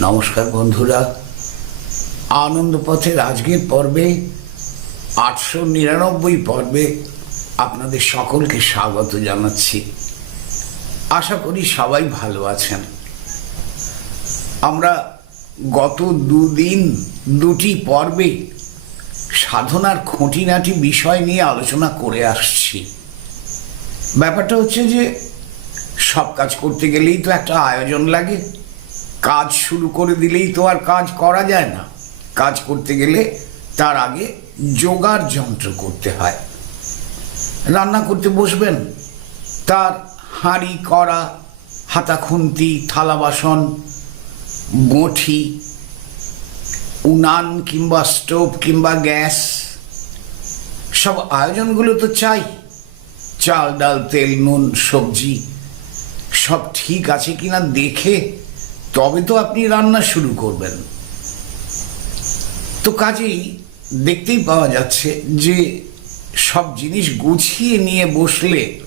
নমস্কার বন্ধুরা। আনন্দ পথের আজকের পর্বে, আটশো নিরানব্বই পর্বে আপনাদের সকলকে স্বাগত জানাচ্ছি। আশা করি সবাই ভালো আছেন। আমরা গত দুদিন দুটি পর্বে সাধনার খুঁটিনাটি বিষয় নিয়ে আলোচনা করে আসছি। ব্যাপারটা হচ্ছে যে, সব কাজ করতে গেলেই তো একটা আয়োজন লাগে। কাজ শুরু করে দিলেই তো আর কাজ করা যায় না। কাজ করতে গেলে তার আগে যোগার যন্ত্র করতে হয়। রান্না করতে বসবেন। তার হাঁড়ি, কড়া হাতা খুন্তি থালা বাসন বঁঠি উনান কিংবা স্টোভ কিংবা গ্যাস, সব আয়োজনগুলো তো চাই। চাল, ডাল, তেল, নুন, সবজি সব ঠিক আছে কিনা দেখে তবে তো আপনি রান্না শুরু করবেন। তো কাজেই দেখতেই পাওয়া যাচ্ছে যে সব জিনিস গুছিয়ে নিয়ে বসলে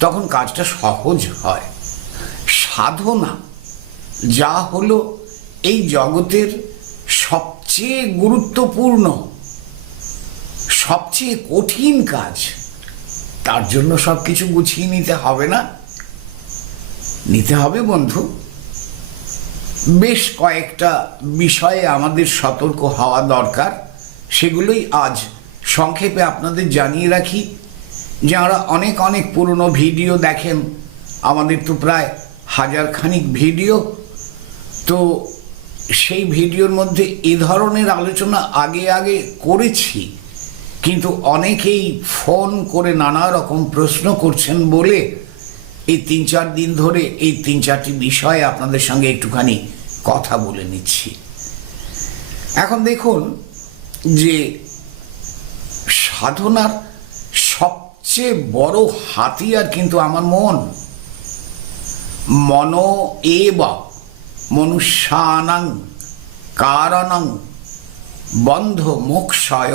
তখন কাজটা সহজ হয়। সাধনা যা হলো এই জগতের সবচেয়ে গুরুত্বপূর্ণ, সবচেয়ে কঠিন কাজ। তার জন্য সব কিছু গুছিয়ে নিতে হবে না? নিতে হবে বন্ধু। বেশ কয়েকটা বিষয়ে আমাদের সতর্ক হওয়া দরকার। সেগুলোই আজ সংক্ষেপে আপনাদের জানিয়ে রাখি। যারা অনেক অনেক পুরনো ভিডিও দেখেন, আমাদের তো প্রায় হাজার খানিক ভিডিও। তো সেই ভিডিওর মধ্যে এ ধরনের আলোচনা আগে আগে করেছি, কিন্তু অনেকেই ফোন করে নানা রকম প্রশ্ন করছেন বলে এই তিন চার দিন ধরে এই তিন চারটি বিষয়ে আপনাদের সঙ্গে একটুখানি কথা বলে নিচ্ছি। এখন দেখুন যে সাধনার সবচেয়ে বড় হাতিয়ার কিন্তু আমার মন। মন এব মনুষ্যানাং কারণং বন্ধ মোক্ষয়।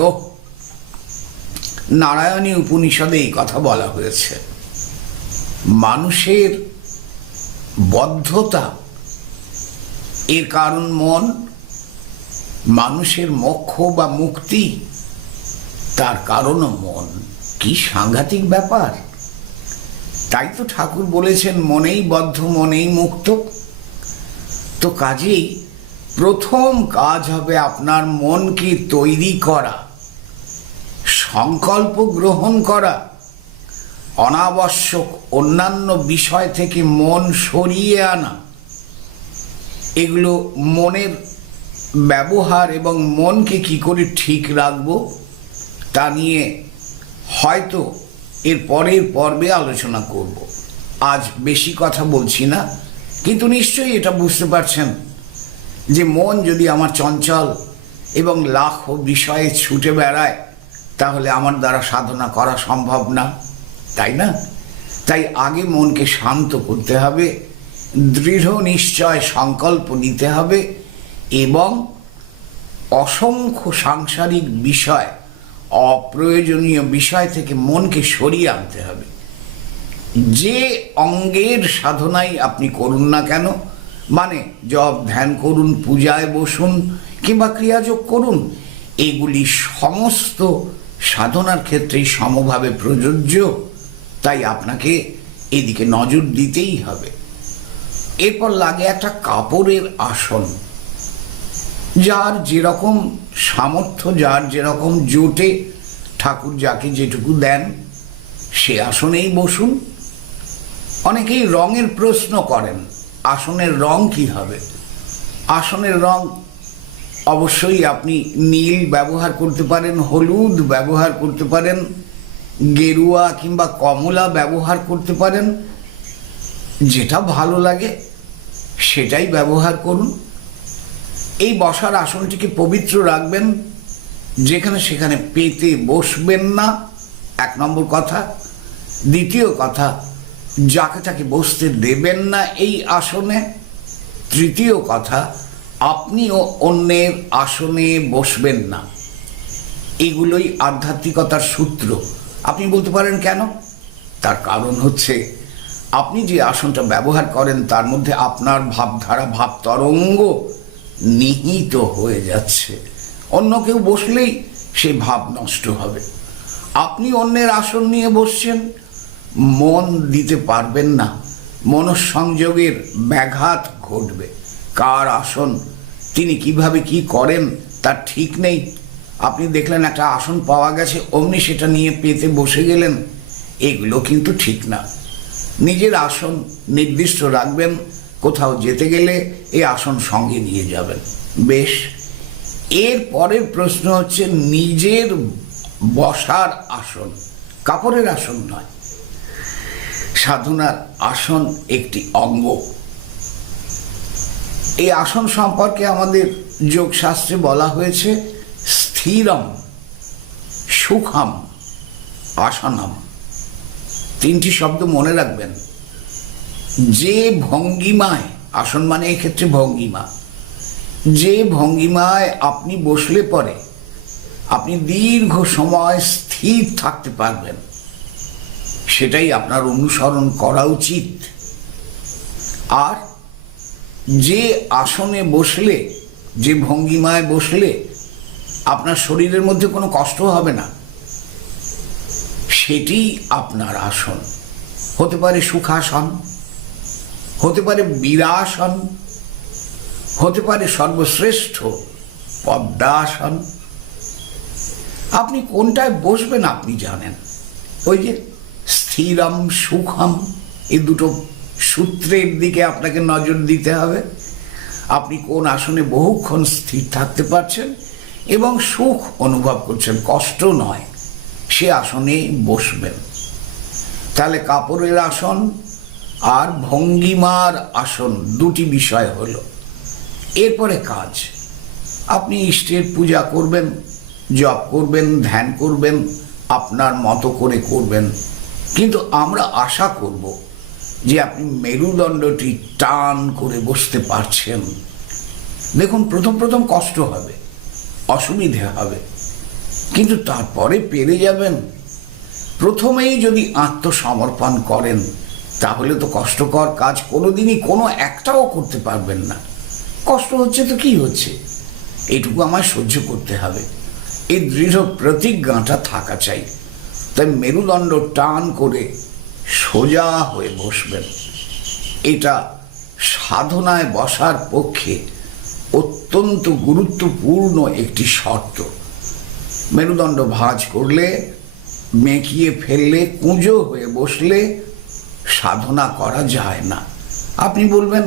নারায়ণী উপনিষদে এই কথা বলা হয়েছে। মানুষের বদ্ধতা, এর কারণ মন, মানুষের মোক্ষ বা মুক্তি, তার কারণও মন। কি সাংঘাতিক ব্যাপার। তাই তো ঠাকুর বলেছেন, মনেই বদ্ধ, মনেই মুক্ত। তো কাজেই প্রথম কাজ হবে আপনার মনকে তৈরি করা, সংকল্প গ্রহণ করা। অনাবশ্যক অন্যান্য বিষয় থেকে মন সরিয়ে আনা। এগুলো মনের ব্যবহার এবং মনকে কি করে ঠিক রাখব, তা নিয়ে হয়তো এর পরের পর্বে আলোচনা করব। আজ বেশি কথা বলছি না, কিন্তু নিশ্চয়ই এটা বুঝতে পারছেন যে মন যদি আমার চঞ্চল এবং লাখ বিষয়ে ছুটে বেড়ায়, তাহলে আমার দ্বারা সাধনা করা সম্ভব না। তাই না? তাই আগে মনকে শান্ত করতে হবে, দৃঢ় নিশ্চয় সংকল্প নিতে হবে এবং অসংখ্য সাংসারিক বিষয়, অপ্রয়োজনীয় বিষয় থেকে মনকে সরিয়ে আনতে হবে। যে অঙ্গের সাধনাই আপনি করুন না কেন মানে জব ধ্যান করুন, পূজায় বসুন কিংবা ক্রিয়াযোগ করুন, এগুলি সমস্ত সাধনার ক্ষেত্রেই সমভাবে প্রযোজ্য। তাই আপনাকে এদিকে নজর দিতেই হবে। এরপর লাগে একটা কাপড়ের আসন, যার যেরকম সামর্থ্য, যার যেরকম জোটে ঠাকুর যাকে যেটুকু দেন, সে আসনেই বসুন। অনেকেই রঙের প্রশ্ন করেন, আসনের রং কি হবে? আসনের রং অবশ্যই আপনি নীল ব্যবহার করতে পারেন, হলুদ ব্যবহার করতে পারেন গেরুয়া কিংবা কমলা ব্যবহার করতে পারেন। যেটা ভালো লাগে, সেটাই ব্যবহার করুন। এই বসার আসনটিকে পবিত্র রাখবেন, যেখানে সেখানে পেতে বসবেন না, এক নম্বর কথা। দ্বিতীয় কথা, যাকে তাকে বসতে দেবেন না এই আসনে। তৃতীয় কথা, আপনিও অন্যের আসনে বসবেন না। এগুলোই আধ্যাত্মিকতার সূত্র। আপনি বলতে পারেন কেন? তার কারণ হচ্ছে, আপনি যে আসনটা ব্যবহার করেন, তার মধ্যে আপনার ভাবধারা ভাব তরঙ্গ নিহিত হয়ে যাচ্ছে। অন্য কেউ বসলেই সে ভাব নষ্ট হবে। আপনি অন্যের আসন নিয়ে বসছেন, মন দিতে পারবেন না। মনঃসংযোগের ব্যাঘাত ঘটবে। কার আসন, তিনি কীভাবে কি করেন, তার ঠিক নেই। আপনি দেখলেন একটা আসন পাওয়া গেছে, অমনি সেটা নিয়ে পেতে বসে গেলেন। এগুলো কিন্তু ঠিক না। নিজের আসন নির্দিষ্ট রাখবেন, কোথাও যেতে গেলে এই আসন সঙ্গে নিয়ে যাবেন। বেশ। এর পরের প্রশ্ন হচ্ছে নিজের বসার আসন, কাপড়ের আসন নয়। সাধনার আসন একটি অঙ্গ। এই আসন সম্পর্কে আমাদের যোগশাস্ত্রে বলা হয়েছে স্থিরম সুখম, আসনম। তিনটি শব্দ মনে রাখবেন। যে ভঙ্গিমায়, আসন মানে এক্ষেত্রে ভঙ্গিমা। যে ভঙ্গিমায় আপনি বসলে পরে আপনি দীর্ঘ সময় স্থির থাকতে পারবেন। সেটাই আপনার অনুসরণ করা উচিত। আর যে আসনে বসলে, যে ভঙ্গিমায় বসলে আপনার শরীরের মধ্যে কোনো কষ্ট হবে না। সেটি আপনার আসন। হতে পারে সুখাসন, হতে পারে বীরাসন হতে পারে সর্বশ্রেষ্ঠ পদ্মাসন। আপনি কোনটায় বসবেন আপনি জানেন। ওই যে স্থিরম, সুখম, এই দুটো সূত্রের দিকে আপনাকে নজর দিতে হবে। আপনি কোন আসনে বহুক্ষণ স্থির থাকতে পারছেন এবং সুখ অনুভব করছেন। কষ্ট নয়, সে আসনে বসবেন। তাহলে কাপড়ের আসন আর ভঙ্গিমার আসন দুটি বিষয় হলো। এরপরে কাজ। আপনি ইষ্টের পূজা করবেন, জপ করবেন, ধ্যান করবেন, আপনার মতো করে করবেন। কিন্তু আমরা আশা করব যে আপনি মেরুদণ্ডটি টান করে বসতে পারছেন। দেখুন, প্রথম প্রথম কষ্ট হবে। অসুবিধে হবে। কিন্তু তারপরে পেরে যাবেন। প্রথমেই যদি আত্মসমর্পণ করেন, তাহলে তো কষ্টকর কাজ কোনোদিনই কোনো একটাও করতে পারবেন না। কষ্ট হচ্ছে তো কি হচ্ছে? এটুকু আমায় সহ্য করতে হবে। এই দৃঢ় প্রতিজ্ঞাটা থাকা চাই। তাই মেরুদণ্ড টান করে সোজা হয়ে বসবেন। এটা সাধনায় বসার পক্ষে অত্যন্ত গুরুত্বপূর্ণ একটি শর্ত। মেরুদণ্ড ভাঁজ করলে, মেকিয়ে ফেললে, কুঁজো হয়ে বসলে সাধনা করা যায় না। আপনি বলবেন,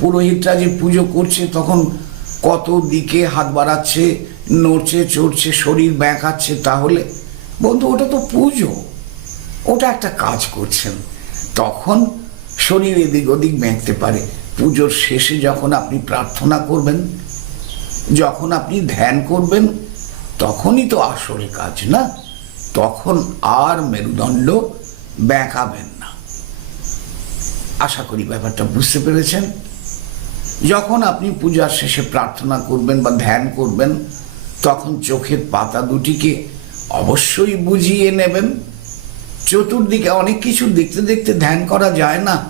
পুরোহিতরা যে পুজো করছে তখন কত দিকে হাত বাড়াচ্ছে, নড়ছে, চড়ছে, শরীর ব্যাঁকাচ্ছে তাহলে? বন্ধু, ওটা তো পুজো। ওটা একটা কাজ করছেন। তখন শরীর এদিক ওদিক ব্যাঁকতে পারে। পুজোর শেষে যখন আপনি প্রার্থনা করবেন যখন আপনি ধ্যান করবেন, তখনই তো আসল কাজ, না? তখন আর মেরুদণ্ড ব্যাঁকাবেন না। আশা করি ব্যাপারটা বুঝতে পেরেছেন। যখন আপনি পূজার শেষে প্রার্থনা করবেন বা ধ্যান করবেন, তখন চোখের পাতা দুটিকে অবশ্যই বুঝিয়ে নেবেন। চতুর্দিকে অনেক কিছু দেখতে দেখতে ধ্যান করা যায় না।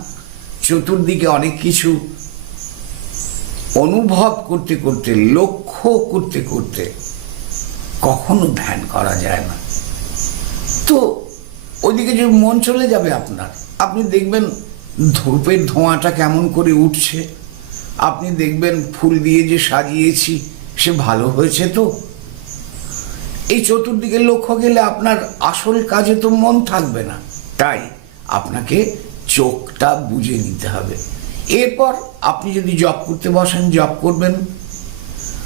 চতুর্দিকে অনেক কিছু অনুভব করতে করতে, লক্ষ্য করতে করতে কখনো ধ্যান করা যায় না। তো ওইদিকে যে মন চলে যাবে আপনার, আপনি দেখবেন ধূপের ধোঁয়াটা কেমন করে উঠছে, আপনি দেখবেন ফুল দিয়ে যে সাজিয়েছি, সে ভালো হয়েছে তো? এই চতুর্দিকে লক্ষ্য গেলে আপনার আসল কাজে তো মন থাকবে না। তাই আপনাকে চোখটা বুঝে নিতে হবে। এরপর আপনি যদি জপ করতে বসেন, জপ করবেন।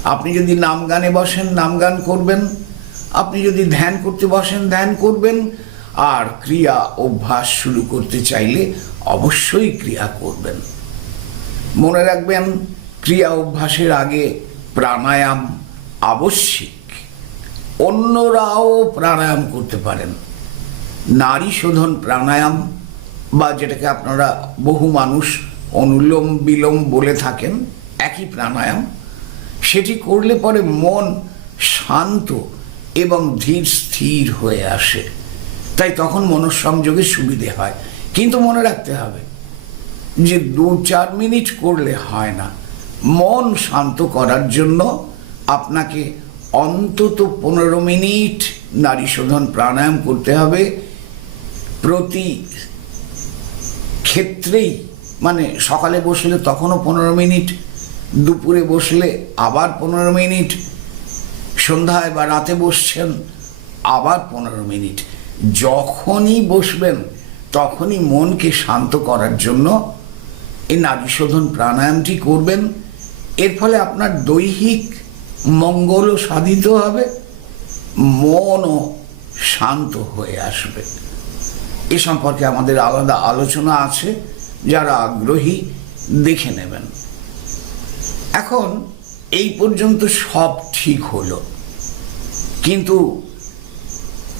আপনি যদি নাম গানে বসেন, নাম গান করবেন। আপনি যদি ধ্যান করতে বসেন, ধ্যান করবেন। আর ক্রিয়া অভ্যাস শুরু করতে চাইলে অবশ্যই ক্রিয়া করবেন। মনে রাখবেন, ক্রিয়া অভ্যাসের আগে প্রাণায়াম আবশ্যিক। অন্যরাও প্রাণায়াম করতে পারেন। নারী শোধন প্রাণায়াম বা যেটাকে আপনারা বহু মানুষ অনুলোম বিলোম বলে থাকেন, একই প্রাণায়াম। সেটি করলে পরে মন শান্ত এবং ধীর স্থির হয়ে আসে। তাই তখন মনঃসংযোগের সুবিধে হয়। কিন্তু মনে রাখতে হবে যে দু চার মিনিট করলে হয় না। মন শান্ত করার জন্য আপনাকে অন্তত পনেরো মিনিট নারী শোধন প্রাণায়াম করতে হবে। প্রতি ক্ষেত্রেই মানে সকালে বসলে তখনও পনেরো মিনিট, দুপুরে বসলে আবার পনেরো মিনিট, সন্ধ্যায় বা রাতে বসছেন আবার পনেরো মিনিট। যখনই বসবেন, তখনই মনকে শান্ত করার জন্য এই নারী শোধন প্রাণায়ামটি করবেন। এর ফলে আপনার দৈহিক মঙ্গলও সাধিত হবে, মনও শান্ত হয়ে আসবে। এ সম্পর্কে আমাদের আলাদা আলোচনা আছে। যারা আগ্রহী দেখে নেবেন। এখন এই পর্যন্ত সব ঠিক হলো। কিন্তু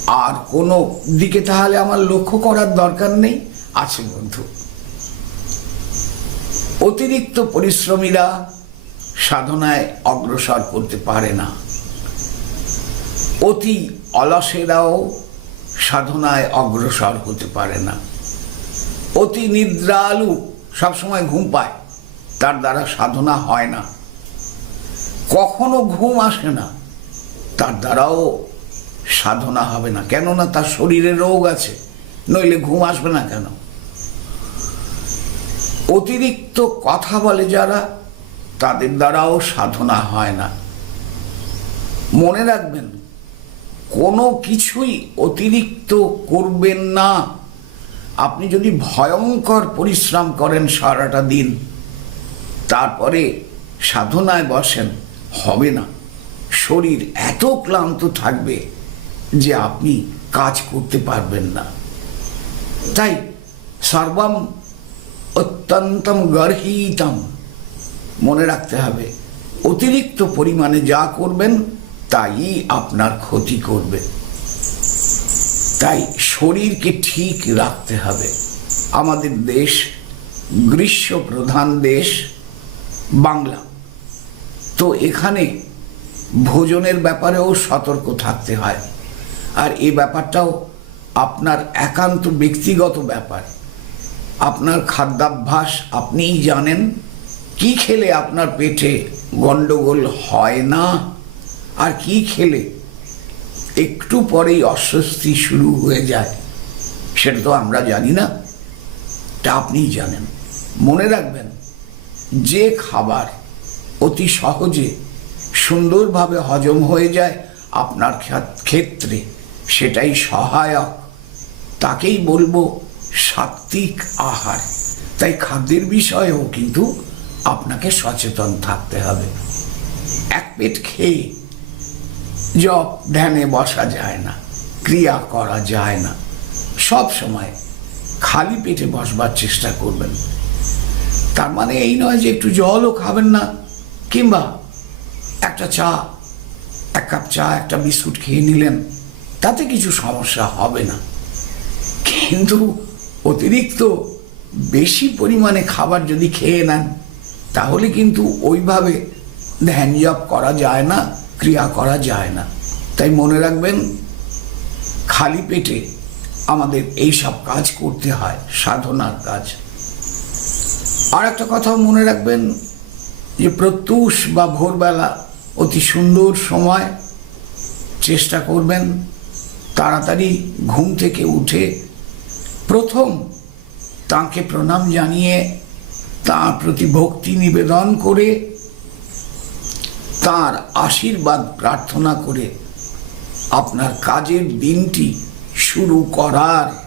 আর কোনো দিকে তাহলে আমার লক্ষ্য করার দরকার নেই? আছে বন্ধু। অতিরিক্ত পরিশ্রমীরা সাধনায় অগ্রসর করতে পারে না। অতি অলসেরাও সাধনায় অগ্রসর হতে পারে না। অতি নিদ্রালু সবসময় ঘুম পায়। তার দ্বারা সাধনা হয় না। কখনো ঘুম আসে না। তার দ্বারাও সাধনা হবে না। কেননা তার শরীরে রোগ আছে। নইলে ঘুম আসবে না কেন? অতিরিক্ত কথা বলে যারা, তাদের দ্বারাও সাধনা হয় না। মনে রাখবেন, কোনো কিছুই অতিরিক্ত করবেন না। আপনি যদি ভয়ঙ্কর পরিশ্রম করেন সারাটা দিন, তারপরে সাধনায় বসেন, হবে না। শরীর এত ক্লান্ত থাকবে যে আপনি কাজ করতে পারবেন না। তাই সর্বম অত্যন্তম গর্হিতম। মনে রাখতে হবে, অতিরিক্ত পরিমাণে যা করবেন, তাই আপনার ক্ষতি করবে। তাই শরীরকে ঠিক রাখতে হবে। আমাদের দেশ গ্রীষ্ম প্রধান দেশ, বাংলা। তো এখানে ভোজনের ব্যাপারেও সতর্ক থাকতে হয়। আর এই ব্যাপারটাও আপনার একান্ত ব্যক্তিগত ব্যাপার। আপনার খাদ্যাভ্যাস আপনিই জানেন, কি খেলে আপনার পেটে গন্ডগোল হয় না, আর কি খেলে একটু পরেই অস্বস্তি শুরু হয়ে যায়। সেটা তো আমরা জানি না, তা আপনিই জানেন। মনে রাখবেন, যে খাবার অতি সহজে সুন্দরভাবে হজম হয়ে যায় আপনার ক্ষেত্রে, সেটাই সহায়ক। তাকেই বলব সাত্বিক আহার। তাই খাদ্যের বিষয়েও কিন্তু আপনাকে সচেতন থাকতে হবে। এক পেট খেয়ে জপ ধ্যানে বসা যায় না, ক্রিয়া করা যায় না। সব সময় খালি পেটে বসবার চেষ্টা করবেন। তার মানে এই নয় যে একটু জলও খাবেন না, কিংবা একটা চা, এক কাপ চা, একটা বিস্কুট খেয়ে নিলেন, তাতে কিছু সমস্যা হবে না। কিন্তু অতিরিক্ত বেশি পরিমাণে খাবার যদি খেয়ে নেন, তাহলে কিন্তু ওইভাবে ধ্যান জপ করা যায় না। ক্রিয়া করা যায় না। তাই মনে রাখবেন, খালি পেটে আমাদের এই সব কাজ করতে হয়, সাধনার কাজ। আর একটা কথা মনে রাখবেন, যে প্রত্যুষ বা ভোরবেলা অতি সুন্দর সময় চেষ্টা করবেন, তাড়াতাড়ি ঘুম থেকে উঠে প্রথম তাকে প্রণাম জানিয়ে তাঁর প্রতি ভক্তি নিবেদন করে তার আশীর্বাদ প্রার্থনা করে আপনার কাজের দিনটি শুরু করার।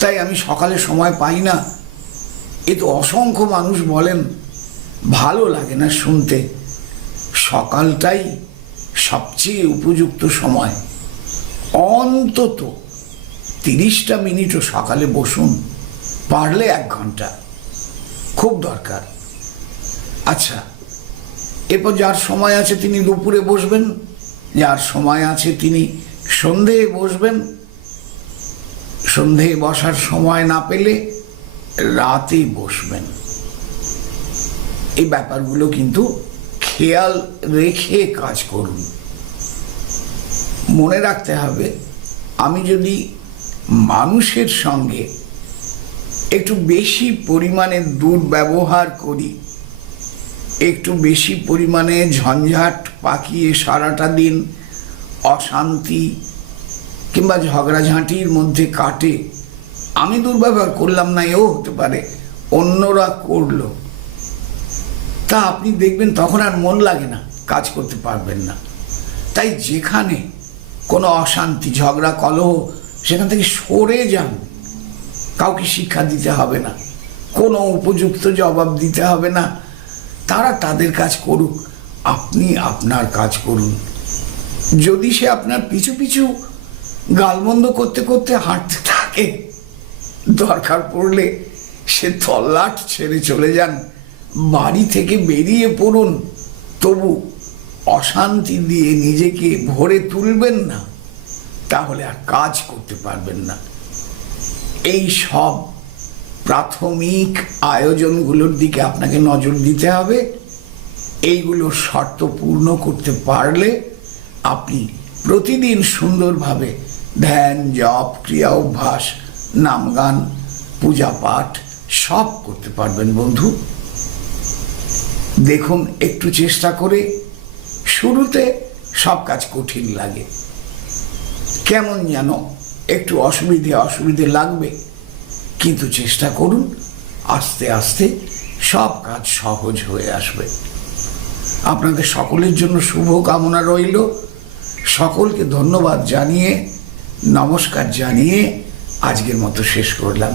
তাই আমি সকালে সময় পাই না। এ তো অসংখ্য মানুষ বলেন, ভালো লাগে না শুনতে। সকালটাই সবচেয়ে উপযুক্ত সময়। অন্তত তিরিশটা মিনিটও সকালে বসুন, পারলে এক ঘণ্টা। খুব দরকার। আচ্ছা এরপর যার সময় আছে তিনি দুপুরে বসবেন, যার সময় আছে তিনি সন্ধে বসবেন। সন্ধে বসার সময় না পেলে রাতে বসবেন। এই ব্যাপারগুলো কিন্তু খেয়াল রেখে কাজ করুন। মনে রাখতে হবে, আমি যদি মানুষের সঙ্গে একটু বেশি পরিমাণে দুধ ব্যবহার করি একটু বেশি পরিমাণে ঝঞ্ঝাট পাকিয়ে সারাটা দিন অশান্তি কিংবা ঝগড়াঝাঁটির মধ্যে কাটে। আমি দুর্ব্যবহার করলাম না, এও হতে পারে। অন্যরা করল। তা আপনি দেখবেন তখন আর মন লাগে না, কাজ করতে পারবেন না। তাই যেখানে কোনো অশান্তি, ঝগড়া, কলহ, সেখান থেকে সরে যান। কাউকে শিক্ষা দিতে হবে না। কোনো উপযুক্ত জবাব দিতে হবে না। তারা তাদের কাজ করুক, আপনি আপনার কাজ করুন। যদি সে আপনার পিছু পিছু গালমন্দ করতে করতে হাঁটতে থাকে, দরকার পড়লে সে তল্লাট ছেড়ে চলে যান, বাড়ি থেকে বেরিয়ে পড়ুন, তবু অশান্তি দিয়ে নিজেকে ভরে তুলবেন না, তাহলে আর কাজ করতে পারবেন না। এই সব প্রাথমিক আয়োজনগুলোর দিকে আপনাকে নজর দিতে হবে। এইগুলো শর্ত পূর্ণ করতে পারলে আপনি প্রতিদিন সুন্দরভাবে ধ্যান, জপ, ক্রিয়া অভ্যাস, নাম গান, পূজা পাঠ সব করতে পারবেন বন্ধু। দেখুন, একটু চেষ্টা করে শুরুতে সব কাজ কঠিন লাগে। কেমন যেন একটু অসুবিধে অসুবিধে লাগবে। কিন্তু চেষ্টা করুন, আস্তে আস্তে সব কাজ সহজ হয়ে আসবে। আপনাদের সকলের জন্য শুভ কামনা রইল। সকলকে ধন্যবাদ জানিয়ে, নমস্কার জানিয়ে আজকের মতো শেষ করলাম।